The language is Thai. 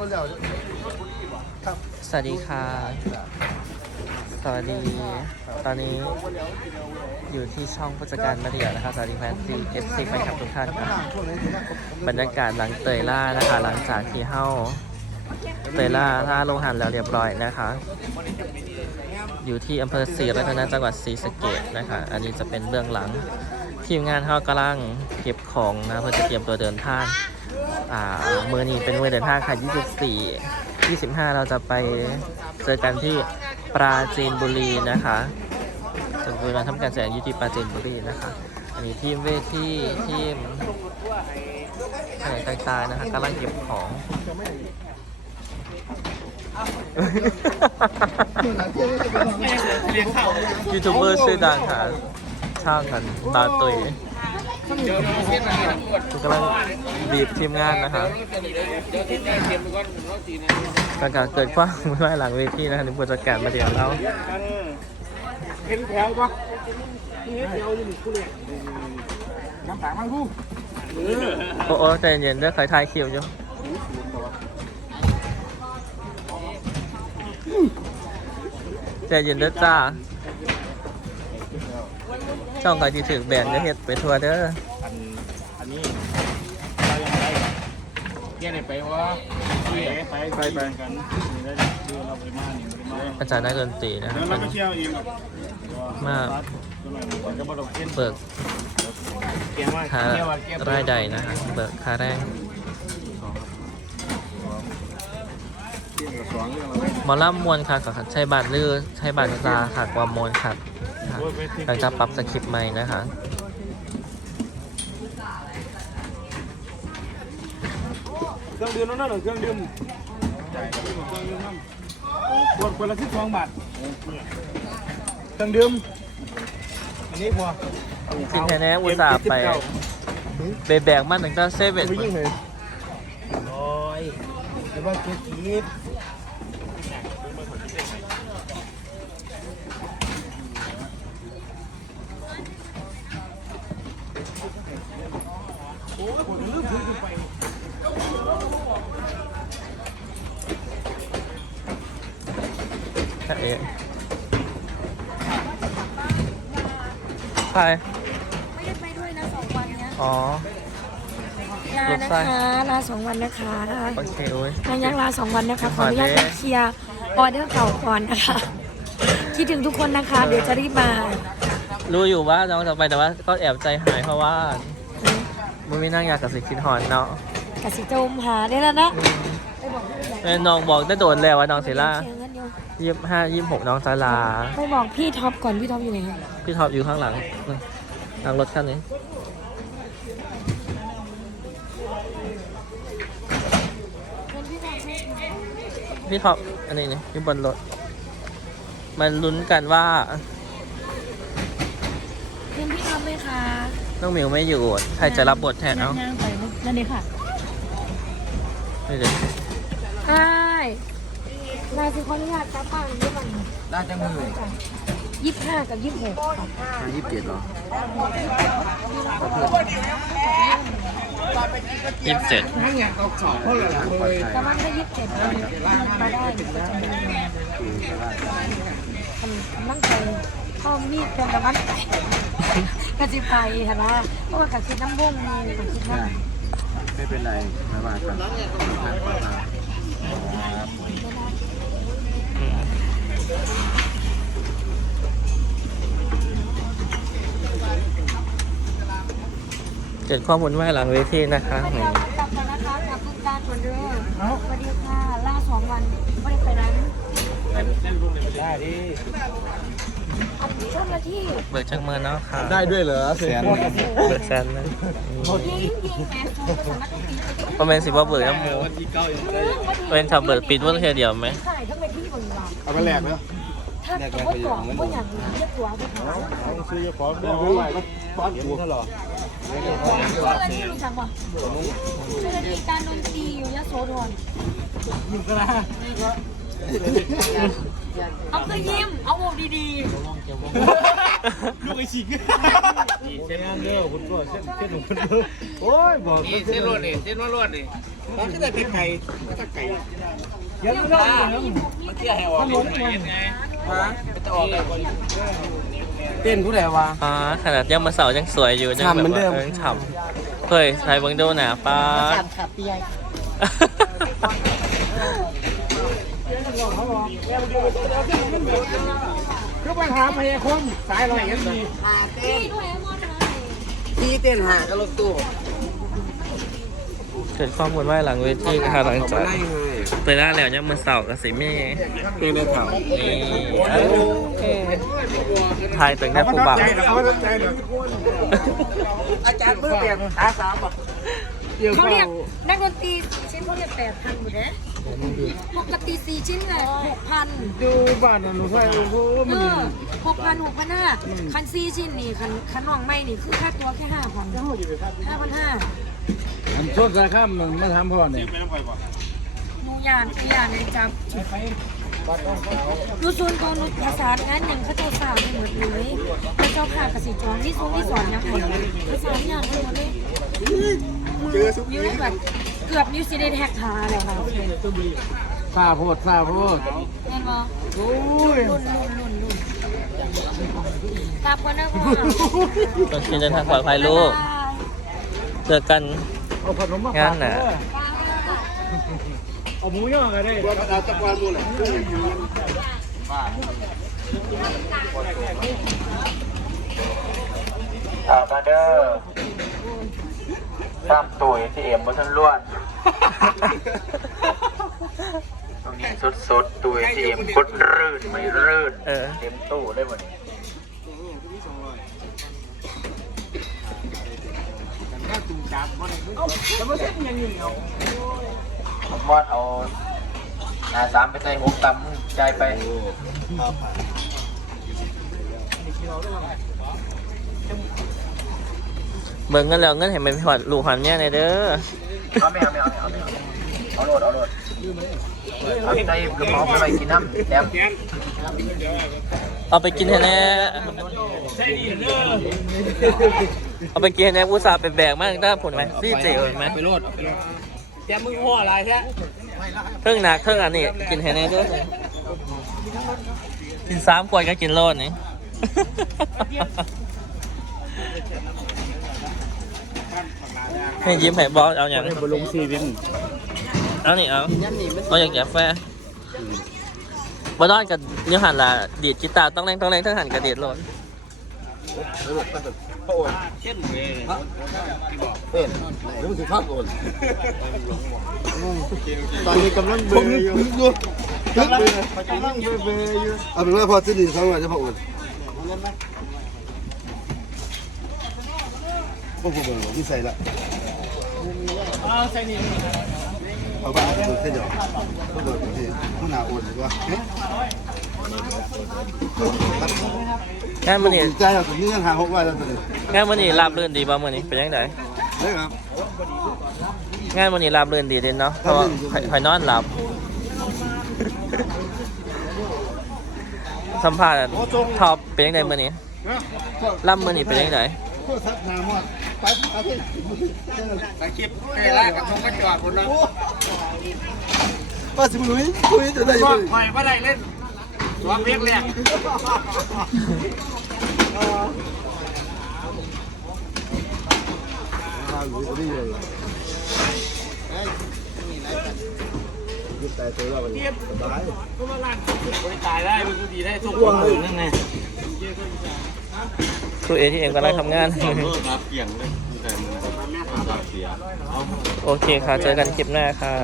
สวัสดีค่ะ สวัสดี ตอนนี้อยู่ที่ช่องผู้จัดการมาเดียวนะคะสวัสดีแฟนซีเอฟซีแฟนคลับทุกท่านค่ะบรรยากาศหลังเตยล่านะคะ หลังจากที่เฮ้าเตยล่าท่าโลหันแล้วเรียบร้อยนะคะ อยู่ที่อำเภอศรีรัตนจังหวัดศรีสะเกษนะคะ อันนี้จะเป็นเบื้องหลัง ทีมงานเขากำลังเก็บของนะเพื่อจะเตรียมตัวเดินทาง อ่ามือนี้เป็นมือเดินทางค่ะ24 25 เราจะไปเจอกันที่ปราจีนบุรีนะคะจะเวลาทำการแสดงยู่ที่ปราจีนบุรีนะคะ อันนี้ทีมเวทีทีมอะไรต่างๆนะคะกำลังเก็บของยูทูบเบอร์ชื่อดังค่ะช่างกันบาตุย กำลังบีบทีมงานนะคะประกาศเกิดความไม่ไหวหลังเวทีนะคะนี่ผู้จัดการมาเดี๋ยวเราเห็นแถวปะนี่แถวอยู่นี่กูเลยน้ำตามาลูกโอ้โอ้ใจเย็นๆเด้อคอยทายคิวอยู่ใจเย็นเด้อจ้า ช่องคอยที่ถือแบนจะเฮ็ดไปทัวร์เด้ออันอันนี้ไปยังไงแกไหนไปวะไปไปไปกันนี่ได้ดูเราไปมานี่ไปมาอาจารย์นักดนตรีนะคแล้รัวบเราเป็นไปเที่ยวเองมาก็บอกเส้นเบิกเกี่ยวว่าค่าเกี่ยวว่าเกี่ยวรายได้นะฮะเบิกค่าแรงสองเรื่องอะไรหมอลำมวนค่ะกับใช้บัตรลือใช้บัตรซาค่ะกว่ามวนค่ะค่ะ หลังจากปรับสคริปต์ใหม่นะคะเครื่องดื่มนั่นน่ะเครื่องดื่มจ่ายเครื่องดื่มนั่นขวดขวดละสิบสองบาทเครื่องดื่มอันนี้พอจริงแท้ๆอุตส่าห์ไปเบแบกมันถึงจะเซเว่นไปยิ่งเลยโอ้ยเดี๋ยวว่าเก็บ ใช่ไม่ได้ไปด้วยนะสองวันเนี้ยอ๋อ ลานะคะลาสองวันนะคะโอเคโอ้ย นางยักษ์ลาสองวันนะคะขออนุญาตขอไปเด้เคลียร์ออเดอร์เก่าก่อนนะคะ คิดถึงทุกคนนะคะ เดี๋ยวจะรีบมารู้อยู่ว่าน้องจะไปแต่ว่าก็แอบใจหายเพราะว่ามันไม่นั่งอยากกับสิคิดหอนเนาะกสิจมหาได้แล้วนะไปบอกพี่ใหญ่เอ้ยน้องบอกได้โดนแล้วว่าน้องเซล่าเชียร์เงินอ ยู่ยี่ห้ายี่หกน้องจะลา ไปบอกพี่ท็อปก่อนพี่ท็อปอยู่ไหนคะพี่ท็อปอยู่ข้างหลังหลังรถคันนี้พี่ท็อปอันนี้นี่อยู่บนรถ มันลุ้นกันว่าเพื่อนพี่ท็อปไหมคะน้องหมิวไม่อยู่ใครจะรับบทแทนเอ้าย่างไปนั่นเองค่ะไม่เลยใช่ นายสิขออนุญาตกลับบ้านยี่วันน่าจะมือยี่สิบห้ากับยี่สิบหกค่ะยี่สิบเจ็ดหรอยี่สิบเจ็ดนั่นไงเขาสอเขาเลยแต่ว่าถ้ายี่สิบเจ็ดมาได้หนูก็จะมาทำมั่งใจพ่อมีเป็นกระมันใจกระจิไปค่ะนะเพราะว่ากระชิน้ำบุ้งมีกระชิน้ำไม่เป็นไรไม่ว่ากันทางก็ทาง เกิดข้อมูลว่าหลังเวทีนะคะไปเดี๋ยวกลับกันนะคะกลับทุกการคนเด้อสวัสดีค่ะ ล่าสองวันไม่ได้ไปนั้นได้ดิอันเจ้าหน้าที่เบิกจังเมินเนาะค่ะ ได้ด้วยเหรอแสนเบิกแซนนะยิงยิงแม่ชูภาษานักดนตรีประมาณสิบว่าเบิกน้ำหมูวันที่เก้ายังไม่ได้เป็นทำเบิกปิดวันเทียเดียวไหมใช่ทั้งเป็นที่บนหลังเอาไปแลกเนาะถ้าเขาก็กล่องก็อย่างเรียกตัวไปหาต้องซื้อของเดี๋ยวรู้ไหมป้อนกูเท่าหรอ เจ้าหน้าที่รู้จักป่ะเจ้าหน้าที่การดนตรีอยู่ยโสธรยิงก็ได้เอาคือยิ้ม เอาวงดีลูกไอ้ฉีกเส้นเด้อคุณก็เส้นเส้นของคุณโอ้ยบอกนี่เส้นรวดนี่เส้นรวดนี่มันก็ได้เป็นไก่ก็จะไก่เยังไม่ได้ยังมันเที่ยวให้ออกนี่ไงฮะจะออกแบบ เต้นผู้ใดวะอ๋อขนาดยังมาเสาร์ยังสวยอยู่ยังฉ่ำเหมือนเดิมแบบว่าฉ่ำเฮ้ยใส่เบังดูหนาป้าๆสามขาเปียกคือปัญหาพยาคมสายลอยกันดีที่เต้นหากับรถตู้เกิดข้อมูลว่าหลังเวทีนะคะหลังจากได้ไง เตยล่าแล้วยังมาเสาร์กับสิเม่เป็นในเถ่านี่เอ้ยทายตึงได้ผู้บ่าวใจเหรอเขาใจเหรออาจารย์มือเปลี่ยนขาสามอะเขาเรียกนักดนตรีชิ้นเขาเรียกแปดพันหมดเลยปกติสี่ชิ้นเลยหกพันอยู่บ้านน่ะหนูไฟโอ้โหเอมันอหกพันหกพันห้าคันซีชิ้นนี่คันคันน้องไม่นี่คือค่าตัวแค่ห้าพันห้าพันห้ามันโทษสายข้ามมันมาทำพ่อเนี่ยหนู ยานหนูยานในจับรู้ส่วนตัวหนูภาษานงานหนึ่งเขาเจ้าสาวไม่หมดเลยเขาเจ้าข่ากสิจรที่ทรงที่สอนยังไงภาษานงางนไม่หมดเลยมือนิ้วแบบเกือบนิ้วซีเดนแฮกขาแล้วค่ะซาโพดซาโพดเห็นบ่โอ้ยรุ่นรุ่นรุ่นรุ่นกลับกันนะพ่อตอนที่เดินทางปลอดภัยลูกเจอกันเอานมมางั้น เอาหมูย่างกันได้เราจะวางมือไหนอ่ามาเดอร์ตามตุ๋ยที่เอ็มบนทันล้วน ตรงนี้สดๆตุ๋ยที่เอ็มกดรื่นไม่รื่นเออเต็มตู้ได้หมดนี้แต่ว่าเส้นยังอยู่เอา ผมมอดเอาอาสามไปใส่หกตำใจายไปเบิ่งกันแล้วเงินเห็นเป็นหอดลูกหอมเนี่ยในเด้อเอาไม่เอาไม่เอาไม่เอาไม่เอาเอาโหลดเอาโหลดเอาใส่กระเป๋าไปไว้กินน้ำแถมเอาไปกินให้แน่ใช่ดีเด้อเอาไปกินให้แน่อุตส่าห์ไปแบกมากได้ผลไหมซี่เจ๋อไหมไปรถแกมึงห่ออะไรใช่เทิงหนักเทิงอันนี้กินให้แน่เด้อกินสามขวดก็กินโลดนี่ ให้ยิ้มให้บอสเอาอย่างบลงซีวินเอานี่เอาเอาอย่างแกาแฟบอนอนกับยูหันละดีดกีตาร์ต้องแรงต้องแรงต้องหันกระดีดโลด เช่นเว้ยตอนนี้กำลังเบอร์อยู่กำลังกำลังเบอร์เบอร์อยู่เอาเป็นว่าพอจะดีสองวันจะพออุ่นพวกผมบอกที่ใส่ละเอาใส่นี่เอาบ้านดูเส้นหยอกพวกผมที่ผู้นาอุ่นหรือว่า งานมันนี่ใจเราตรงนี้ยังหาหกวันแล้วตอนนี้งานมันนี่ราบรื่นดีป่ะมือนี้เป็นยังไงเลยครับงานมันนี่ราบรื่นดีเด่นเนาะเพราะว่าข่อยข่อยนอนหลับสัมภาษณ์อะท็อปเป็นยังไงมือนี้ล่ำมือนี้เป็นยังไงพวกทักนามอดไปประเทศไปคลิปไอ้ล่ากระทงกระจอดคนละป้าสิบลุยลุยจะได้ก็เลยคอยว่าได้เล่น สวมเรียกเรียกลุยจะได้เลยยึดใจตัวเราไปสบายบริการได้มันก็ดีได้ทุกคนอื่นนั่นไงครูเอที่เองกำลังทำงาน ครับเกี่ยงเลยแต่มันเสียโอเคค่ะ เจอกันคลิปหน้าค่ะ